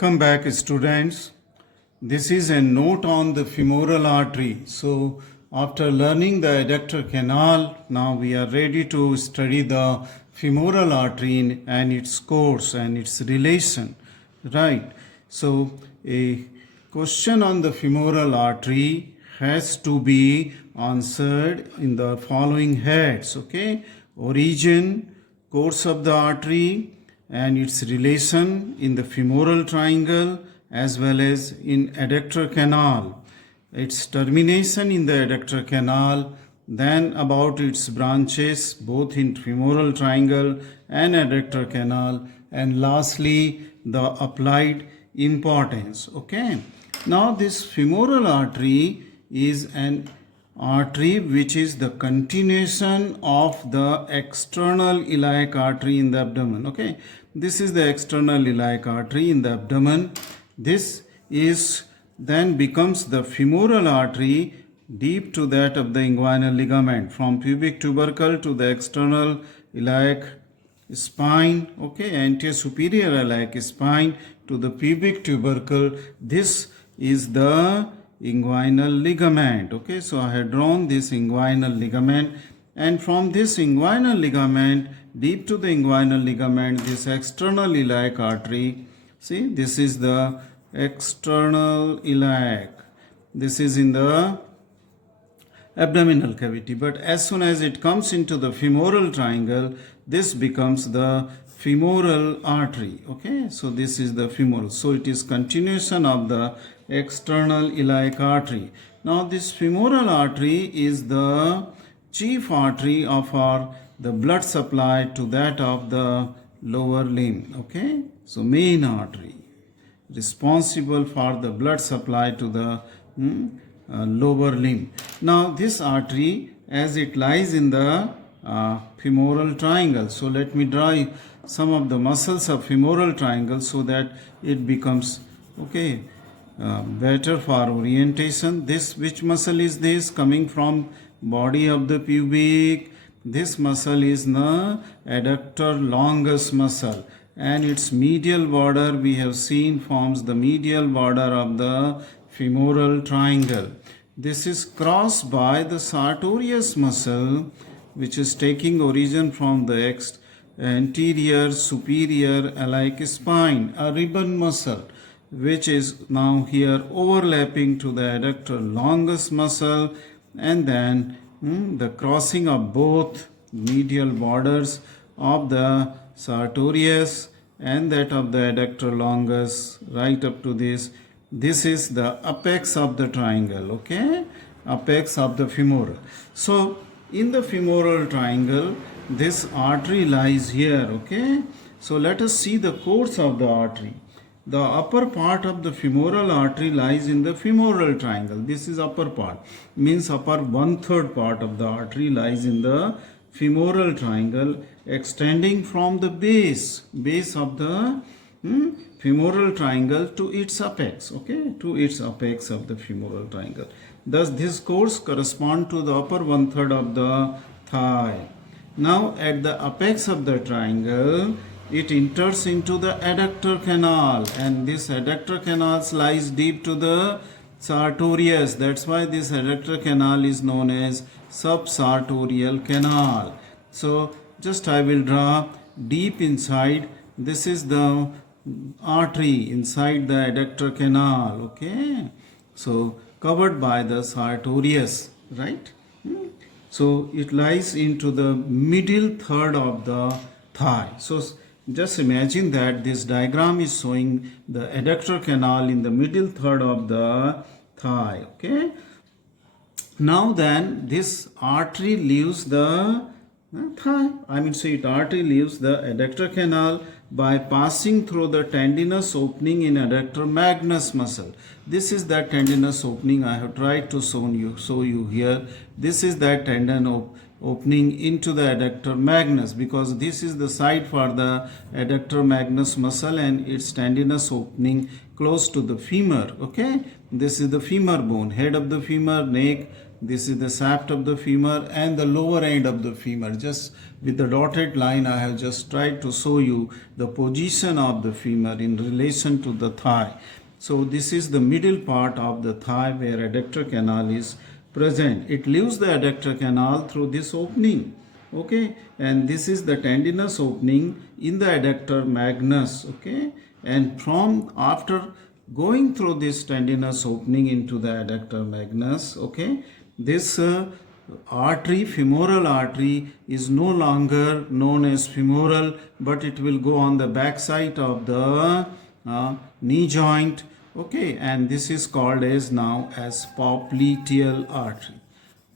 Welcome back, students. This is a note on the femoral artery. So, after learning the adductor canal, now we are ready to study the femoral artery and its course and its relation. Right. So, a question on the femoral artery has to be answered in the following heads. Okay. Origin, course of the artery, and its relation in the femoral triangle as well as in adductor canal, its termination in the adductor canal, then about its branches both in femoral triangle and adductor canal, and lastly the applied importance. Okay, now this femoral artery is an artery which is the continuation of the external iliac artery in the abdomen. Okay, this is the external iliac artery in the abdomen. This is then becomes the femoral artery deep to that of the inguinal ligament from pubic tubercle to the external iliac spine. Okay, anterior superior iliac spine to the pubic tubercle. This is the inguinal ligament. Okay, so I had drawn this inguinal ligament, and from this inguinal ligament deep to the inguinal ligament, this external iliac artery, see, this is the external iliac, this is in the abdominal cavity, but as soon as it comes into the femoral triangle, this becomes the femoral artery. Okay, so this is the femoral, so it is continuation of the external iliac artery. Now this femoral artery is the chief artery of the blood supply to that of the lower limb. Okay, so main artery responsible for the blood supply to the lower limb. Now this artery, as it lies in the femoral triangle, so let me draw some of the muscles of femoral triangle so that it becomes okay better for orientation. This, which muscle is this? Coming from body of the pubic. This muscle is the adductor longus muscle, and its medial border we have seen forms the medial border of the femoral triangle. This is crossed by the sartorius muscle, which is taking origin from the anterior superior iliac spine, a ribbon muscle, which is now here overlapping to the adductor longus muscle, and then the crossing of both medial borders of the sartorius and that of the adductor longus right up to this. This is the apex of the triangle. Okay, apex of the femoral. So in the femoral triangle, this artery lies here. Okay, so let us see the course of the artery. The upper part of the femoral artery lies in the femoral triangle. This is upper part, means upper 1/3 part of the artery lies in the femoral triangle, extending from the base of the femoral triangle to its apex. Okay, to its apex of the femoral triangle. Thus this course corresponds to the upper 1/3 of the thigh. Now at the apex of the triangle, it enters into the adductor canal, and this adductor canal lies deep to the sartorius. That's why this adductor canal is known as subsartorial canal. So just I will draw deep inside. This is the artery inside the adductor canal. Okay, so covered by the sartorius, right? So it lies into the middle third of the thigh. So just imagine that this diagram is showing the adductor canal in the middle third of the thigh. Okay, now then this artery leaves the thigh, artery leaves the adductor canal by passing through the tendinous opening in adductor magnus muscle. This is that tendinous opening I have tried to show you here. This is that opening into the adductor magnus, because this is the site for the adductor magnus muscle and its tendinous opening close to the femur. Okay, this is the femur bone, head of the femur, neck. This is the shaft of the femur and the lower end of the femur. Just with the dotted line, I have just tried to show you the position of the femur in relation to the thigh. So this is the middle part of the thigh where adductor canal is present. It leaves the adductor canal through this opening. Okay, and this is the tendinous opening in the adductor magnus. Okay, and from after going through this tendinous opening into the adductor magnus, okay, this artery, femoral artery, is no longer known as femoral, but it will go on the back side of the knee joint. Okay, and this is called as now as popliteal artery.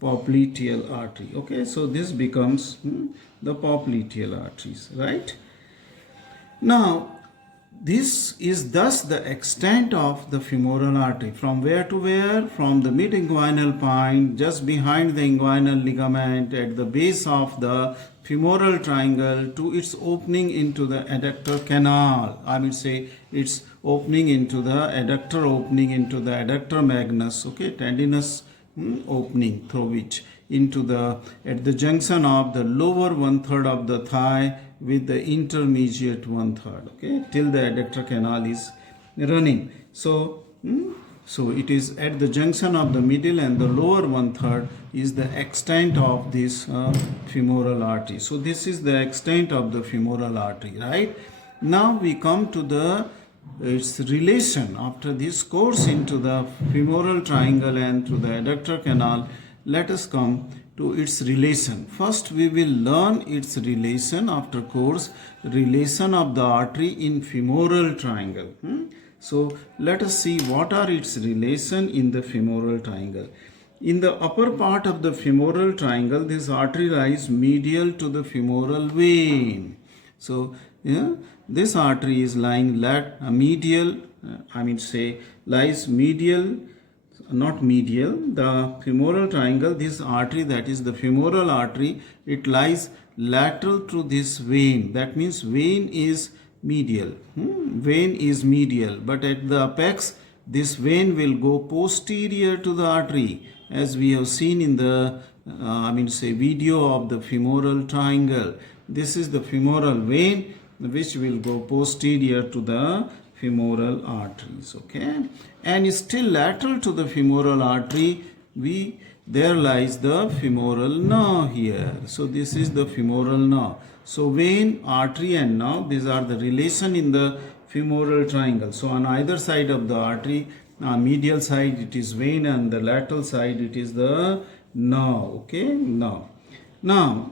Popliteal artery. Okay, so this becomes the popliteal arteries, right? Now, this is thus the extent of the femoral artery. From where to where? From the mid-inguinal point, just behind the inguinal ligament, at the base of the femoral triangle, to its opening into the adductor canal. I would say its opening into the adductor, opening into the adductor magnus. Okay, tendinous opening through which into the at the junction of the lower 1/3 of the thigh with the intermediate 1/3, okay, till the adductor canal is running. So it is at the junction of the middle and the lower 1/3 is the extent of this femoral artery. So this is the extent of the femoral artery, right? Now we come to the its relation after this course into the femoral triangle and through the adductor canal. Let us come to its relation. First we will learn its relation after course, relation of the artery in femoral triangle. So let us see what are its relation in the femoral triangle. In the upper part of the femoral triangle, this artery lies medial to the femoral vein. So this artery is lying medial, lies medial, not medial. The femoral triangle, this artery, that is the femoral artery, it lies lateral to this vein. That means vein is medial. Vein is medial, but at the apex, this vein will go posterior to the artery, as we have seen in the video of the femoral triangle. This is the femoral vein which will go posterior to the femoral arteries. Okay, and still lateral to the femoral artery, there lies the femoral nerve here. So this is the femoral nerve. So vein, artery and nerve, these are the relation in the femoral triangle. So on either side of the artery, medial side it is vein and the lateral side it is the nerve. Okay, nerve. Now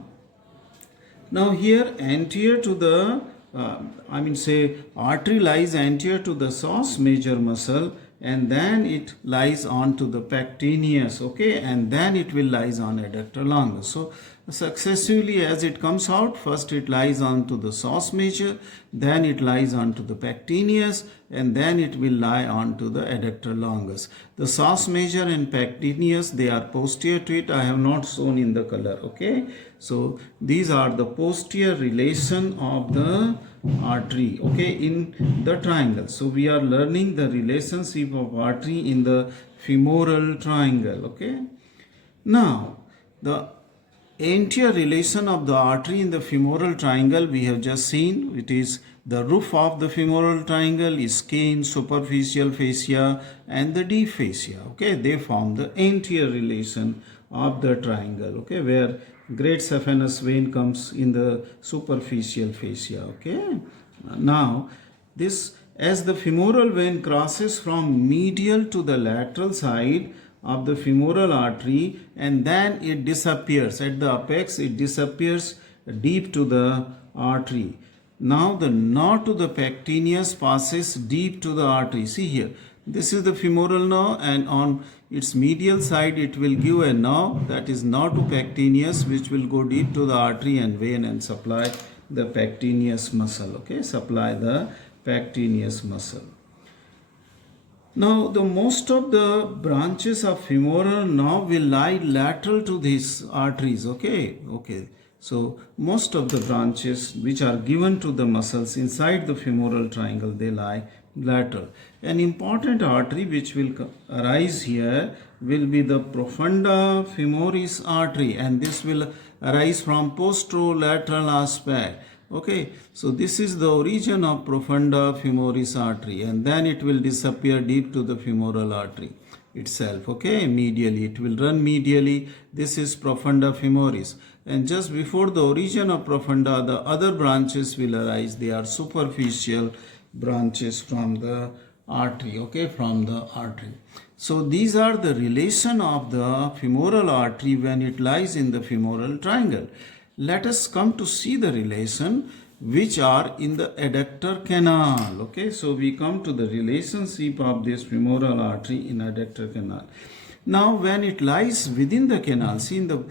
here anterior to the artery lies anterior to the psoas major muscle, and then it lies onto the pectineus, okay, and then it will lies on adductor longus. So successively as it comes out, first it lies onto the psoas major, then it lies onto the pectineus, and then it will lie onto the adductor longus. The psoas major and pectineus, they are posterior to it. I have not shown in the color, okay. So these are the posterior relation of the artery, okay, in the triangle. So we are learning the relationship of artery in the femoral triangle, okay. Now the anterior relation of the artery in the femoral triangle we have just seen. It is the roof of the femoral triangle is skin, superficial fascia and the deep fascia, okay. They form the anterior relation of the triangle, okay, where great saphenous vein comes in the superficial fascia, okay. Now this, as the femoral vein crosses from medial to the lateral side of the femoral artery, and then it disappears at the apex, it disappears deep to the artery. Now the nerve to the pectineus passes deep to the artery. See here, this is the femoral nerve, and on its medial side it will give a nerve, that is nerve to pectineus, which will go deep to the artery and vein and supply the pectineus muscle, okay, supply the pectineus muscle. Now, the most of the branches of femoral nerve will lie lateral to these arteries. Okay. So, most of the branches which are given to the muscles inside the femoral triangle, they lie lateral. An important artery which will arise here will be the profunda femoris artery, and this will arise from posterolateral aspect. Okay, so this is the origin of profunda femoris artery, and then it will disappear deep to the femoral artery itself. Okay, medially it will run medially. This is profunda femoris, and just before the origin of profunda, the other branches will arise. They are superficial branches from the artery. Okay, from the artery. So these are the relation of the femoral artery when it lies in the femoral triangle. Let us come to see the relation which are in the adductor canal. Okay, so we come to the relationship of this femoral artery in adductor canal. Now, when it lies within the canal, see in the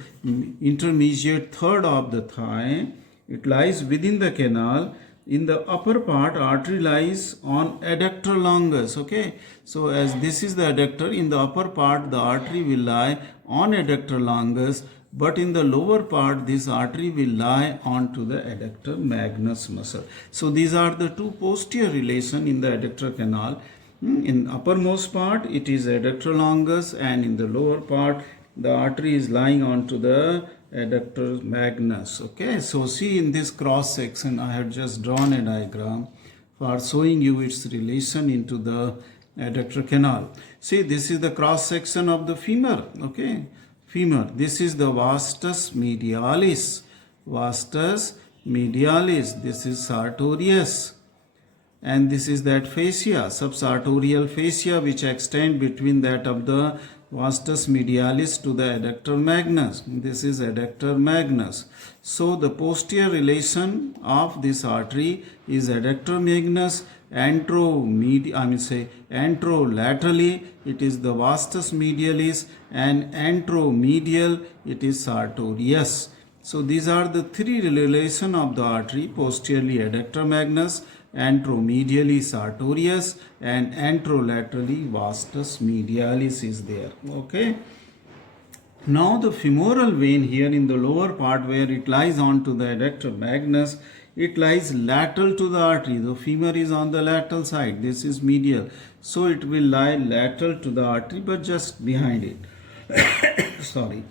intermediate third of the thigh, it lies within the canal. In the upper part, artery lies on adductor longus. Okay, so as this is the adductor, in the upper part, the artery will lie on adductor longus, but in the lower part, this artery will lie onto the adductor magnus muscle. So these are the two posterior relation in the adductor canal. In uppermost part, it is adductor longus, and in the lower part, the artery is lying onto the adductor magnus. Okay, so see in this cross section, I have just drawn a diagram for showing you its relation into the adductor canal. See, this is the cross section of the femur. Okay, femur. This is the vastus medialis. Vastus medialis. This is sartorius. And this is that fascia, subsartorial fascia, which extend between that of the vastus medialis to the adductor magnus. This is adductor magnus. So the posterior relation of this artery is adductor magnus. Anterolaterally it is the vastus medialis, and anteromedial it is sartorius. So these are the three relation of the artery: posteriorly adductor magnus, anteromedially sartorius, and anterolaterally vastus medialis is there. Okay. Now the femoral vein here in the lower part, where it lies onto the adductor magnus, it lies lateral to the artery. The femur is on the lateral side. This is medial. So it will lie lateral to the artery, but just behind it. Sorry.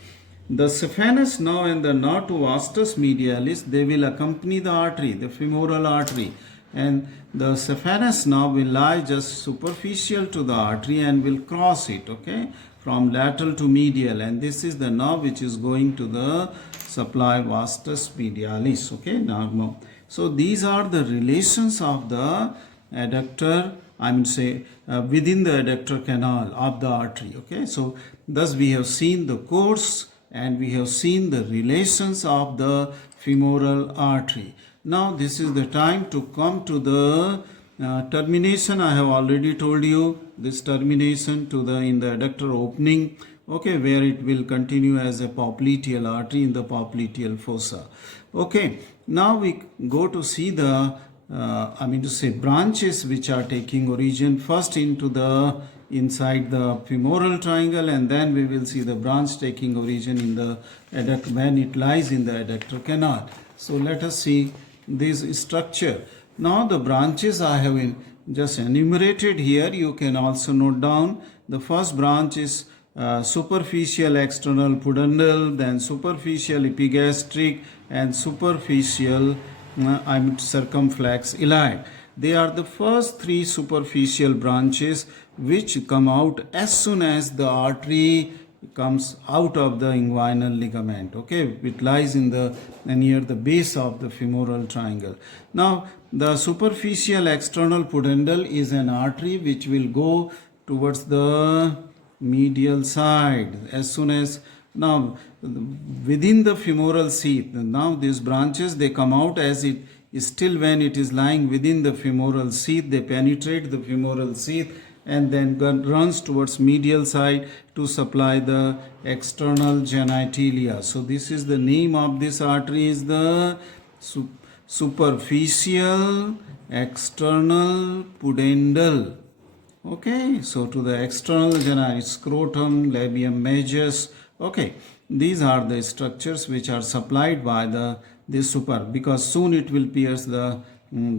The saphenous nerve and the nerve to vastus medialis, they will accompany the artery, the femoral artery. And the saphenous nerve will lie just superficial to the artery and will cross it, okay, from lateral to medial. And this is the nerve which is going to the supply vastus medialis, okay, nerve. So these are the relations of the adductor, within the adductor canal of the artery, okay. So thus we have seen the course and we have seen the relations of the femoral artery. Now this is the time to come to the termination. I have already told you this termination to the in the adductor opening, okay, where it will continue as a popliteal artery in the popliteal fossa. Okay, now we go to see the branches which are taking origin first into the inside the femoral triangle, and then we will see the branch taking origin in the adductor when it lies in the adductor canal. So let us see this structure. Now the branches I have just enumerated here. You can also note down. The first branch is superficial external pudendal, then superficial epigastric, and superficial circumflex iliac. They are the first three superficial branches which come out as soon as the artery comes out of the inguinal ligament. Okay, it lies in the near the base of the femoral triangle. Now the superficial external pudendal is an artery which will go towards the medial side as soon as now within the femoral sheath. Now these branches, they come out as it is still when it is lying within the femoral sheath. They penetrate the femoral sheath and then runs towards medial side to supply the external genitalia. So this is the name of this artery is the superficial external pudendal. Okay, so to the external generic scrotum, labium majus. Okay, these are the structures which are supplied by the super, because soon it will pierce the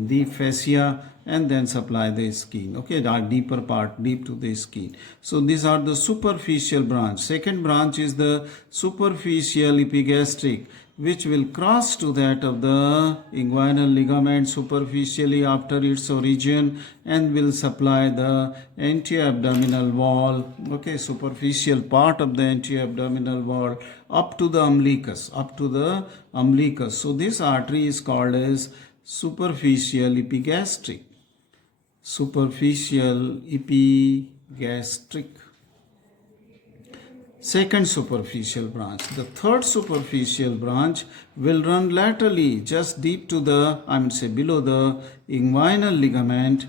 deep fascia and then supply the skin. Okay, the deeper part, deep to the skin. So these are the superficial branch. Second branch is the superficial epigastric, which will cross to that of the inguinal ligament superficially after its origin and will supply the anti-abdominal wall, okay, superficial part of the anti-abdominal wall up to the umbilicus. So this artery is called as superficial epigastric. Superficial epigastric. Second superficial branch. The third superficial branch will run laterally, just deep to the, below the inguinal ligament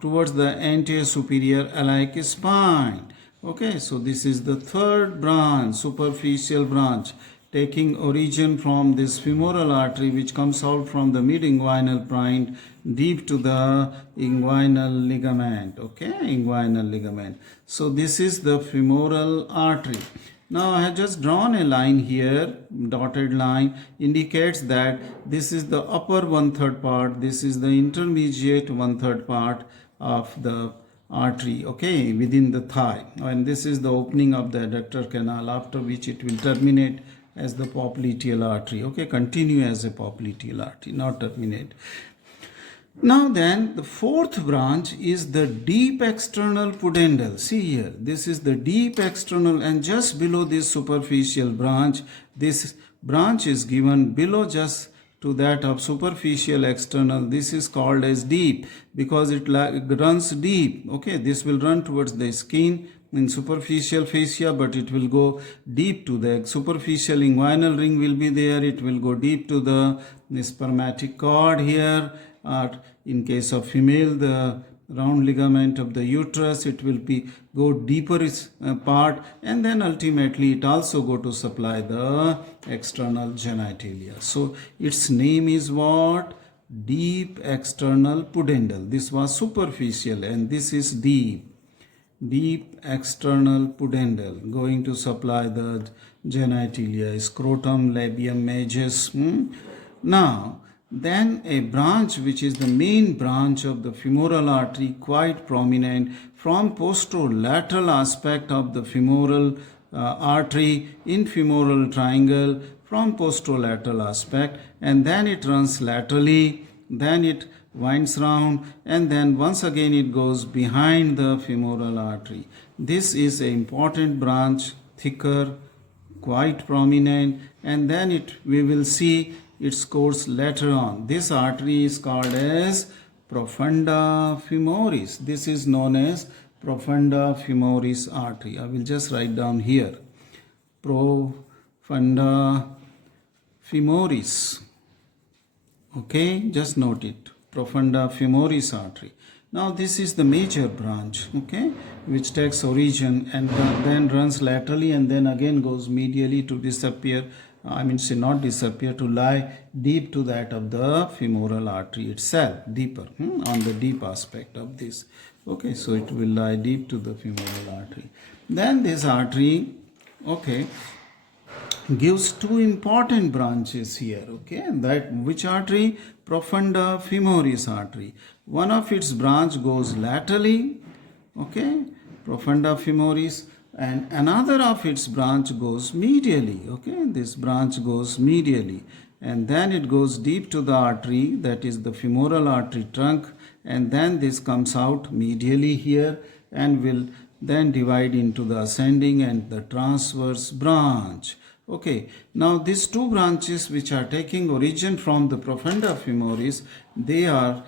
towards the anterior superior iliac spine. Okay, so this is the third branch, superficial branch, taking origin from this femoral artery which comes out from the mid-inguinal point deep to the inguinal ligament. Okay, inguinal ligament. So this is the femoral artery. Now I have just drawn a line here, dotted line indicates that this is the upper 1/3 part, this is the intermediate 1/3 part of the artery, okay, within the thigh, and this is the opening of the adductor canal, after which it will terminate as the popliteal artery, okay, continue as a popliteal artery, not terminate. Now then, the fourth branch is the deep external pudendal. See here, this is the deep external, and just below this superficial branch, this branch is given below just to that of superficial external. This is called as deep because it runs deep. Okay, this will run towards the skin in superficial fascia, but it will go deep to the superficial inguinal ring will be there. It will go deep to the spermatic cord here. In case of female, the round ligament of the uterus, it will be go deeper part, and then ultimately it also go to supply the external genitalia. So its name is what? Deep external pudendal. This was superficial and this is deep. Deep external pudendal going to supply the genitalia, scrotum, labium majus. Now then a branch which is the main branch of the femoral artery, quite prominent from posterolateral aspect of the femoral artery in femoral triangle, from posterolateral aspect, and then it runs laterally, then it winds round, and then once again it goes behind the femoral artery. This is an important branch, thicker, quite prominent, and then we will see its course later on. This artery is called as profunda femoris. This is known as profunda femoris artery. I will just write down here. Profunda femoris. Okay, just note it. Profunda femoris artery. Now this is the major branch, okay, which takes origin and then runs laterally and then again goes medially to disappear. Not disappear, to lie deep to that of the femoral artery itself, deeper, on the deep aspect of this. Okay, so it will lie deep to the femoral artery. Then this artery, okay, gives two important branches here, okay, that which artery? Profunda femoris artery. One of its branch goes laterally, okay, profunda femoris, and another of its branch goes medially. Okay, this branch goes medially, and then it goes deep to the artery, that is the femoral artery trunk, and then this comes out medially here and will then divide into the ascending and the transverse branch. Okay, now these two branches which are taking origin from the profunda femoris, they are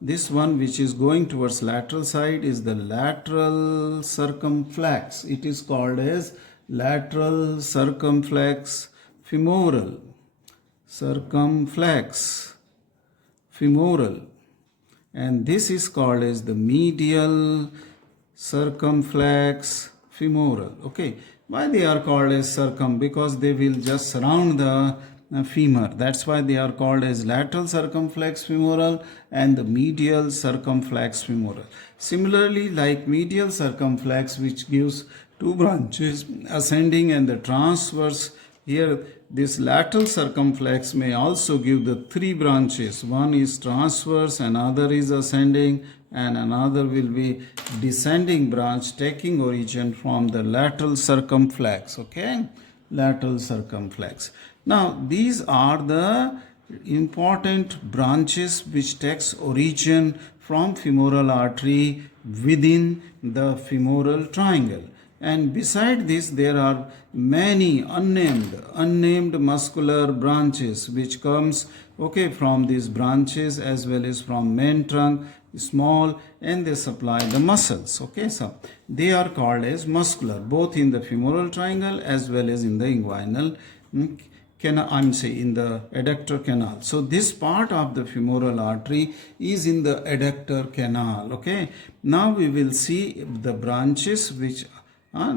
this one which is going towards lateral side is the lateral circumflex. It is called as lateral circumflex femoral. Circumflex femoral. And this is called as the medial circumflex femoral. Okay, why they are called as circum? Because they will just surround the femur. That's why they are called as lateral circumflex femoral and the medial circumflex femoral. Similarly, like medial circumflex, which gives two branches, ascending and the transverse, here this lateral circumflex may also give the three branches. One is transverse, another is ascending, and another will be descending branch taking origin from the lateral circumflex. Okay, lateral circumflex. Now these are the important branches which takes origin from femoral artery within the femoral triangle. And beside this, there are many unnamed muscular branches which comes from these branches as well as from main trunk, small, and they supply the muscles. So they are called as muscular, both in the femoral triangle as well as in the inguinal in the adductor canal. So this part of the femoral artery is in the adductor canal. Now we will see the branches which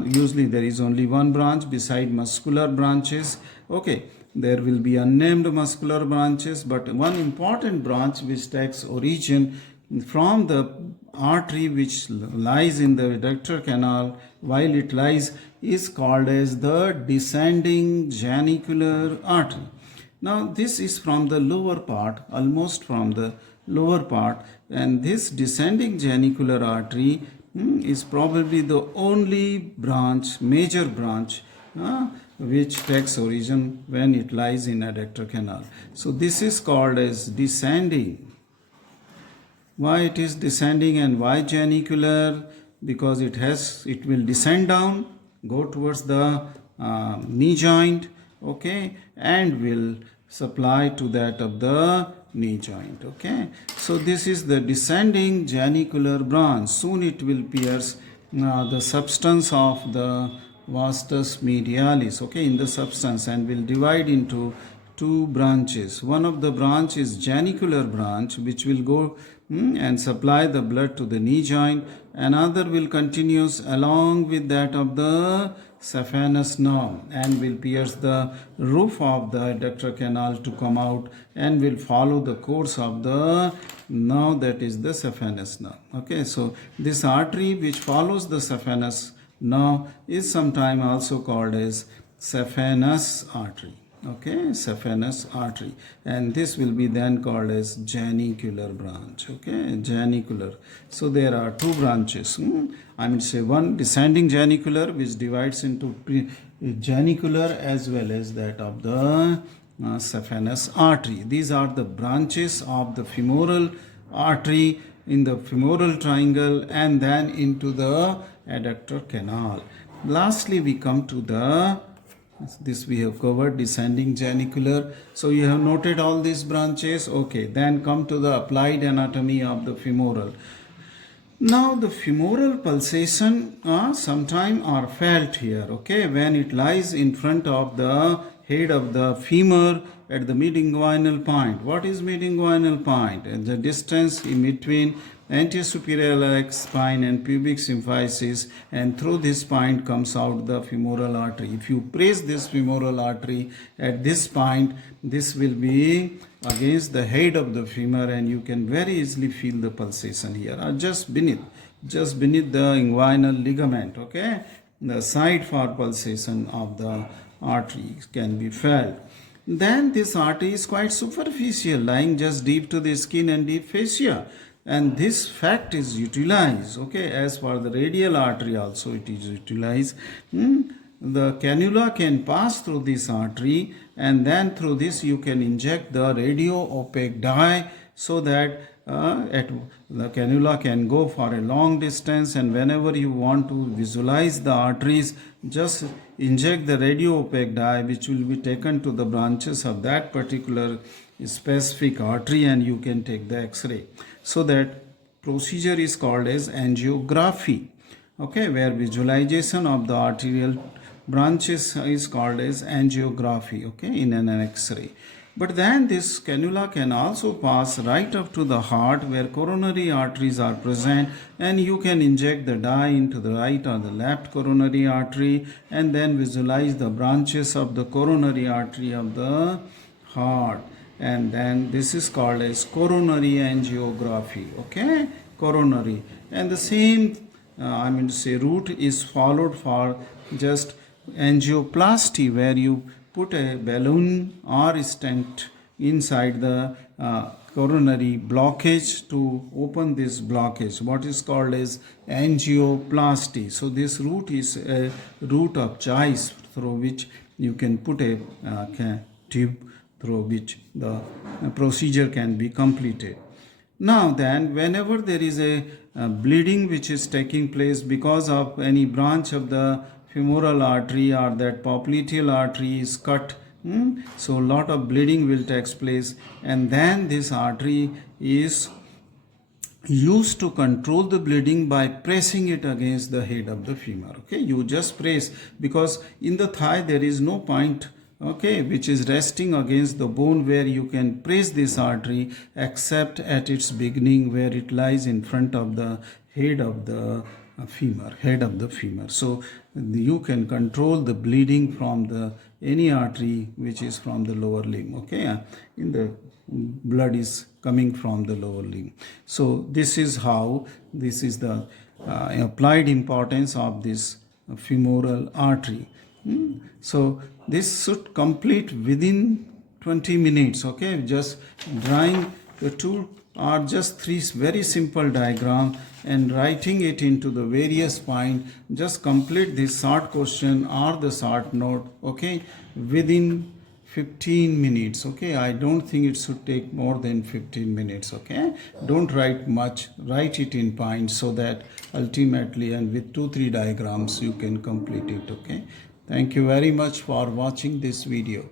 usually there is only one branch beside muscular branches. There will be unnamed muscular branches, but one important branch which takes origin from the artery which lies in the adductor canal while it lies is called as the descending genicular artery. Now this is from the lower part, almost from the lower part, and this descending genicular artery is probably the only branch, major branch, which takes origin when it lies in adductor canal. So this is called as descending. Why it is descending and why genicular? Because it will descend down, go towards the knee joint, and will supply to that of the knee joint. So this is the descending genicular branch. Soon it will pierce the substance of the vastus medialis, in the substance, and will divide into two branches. One of the branch is genicular branch, which will go and supply the blood to the knee joint. Another will continues along with that of the saphenous nerve and will pierce the roof of the adductor canal to come out and will follow the course of the nerve, that is the saphenous nerve. So this artery which follows the saphenous nerve is sometimes also called as saphenous artery. Saphenous artery, and this will be then called as genicular branch. Genicular. So there are two branches. One descending genicular which divides into genicular as well as that of the saphenous artery. These are the branches of the femoral artery in the femoral triangle and then into the adductor canal. Lastly, we come to this we have covered, descending genicular. So you have noted all these branches. Then come to the applied anatomy of the femoral. Now the femoral pulsation sometimes are felt here, when it lies in front of the head of the femur at the mid-inguinal point. What is mid-inguinal point? The distance in between anterior iliac spine and pubic symphysis, and through this point comes out the femoral artery. If you press this femoral artery at this point, this will be against the head of the femur, and you can very easily feel the pulsation here, or just beneath the inguinal ligament. The side for pulsation of the artery can be felt. Then this artery is quite superficial, lying just deep to the skin and deep fascia. And this fact is utilized, as for the radial artery also it is utilized. The cannula can pass through this artery, and then through this you can inject the radio-opaque dye so that the cannula can go for a long distance, and whenever you want to visualize the arteries, just inject the radio-opaque dye which will be taken to the branches of that particular specific artery, and you can take the X-ray. So that procedure is called as angiography, where visualization of the arterial branches is called as angiography, in an X-ray. But then this cannula can also pass right up to the heart where coronary arteries are present, and you can inject the dye into the right or the left coronary artery and then visualize the branches of the coronary artery of the heart, and then this is called as coronary angiography. Okay, coronary, and the same I mean to say route is followed for just angioplasty, where you put a balloon or stent inside the coronary blockage to open this blockage, what is called as angioplasty. So this route is a route of choice through which you can put a tube through which the procedure can be completed. Now then, whenever there is a bleeding which is taking place because of any branch of the femoral artery or that popliteal artery is cut, so a lot of bleeding will take place, and then this artery is used to control the bleeding by pressing it against the head of the femur. Okay, you just press, because in the thigh there is no point, okay, which is resting against the bone where you can press this artery, except at its beginning where it lies in front of the head of the femur. So you can control the bleeding from the any artery which is from the lower limb. Okay, in the blood is coming from the lower limb. So this is how, this is the applied importance of this femoral artery. So this should complete within 20 minutes. Okay, just drawing the two or just three very simple diagram and writing it into the various point, just complete this short question or the short note, okay, within 15 minutes. Okay, I don't think it should take more than 15 minutes. Okay, don't write much, write it in points, so that ultimately and with 2-3 diagrams you can complete it. Okay, thank you very much for watching this video.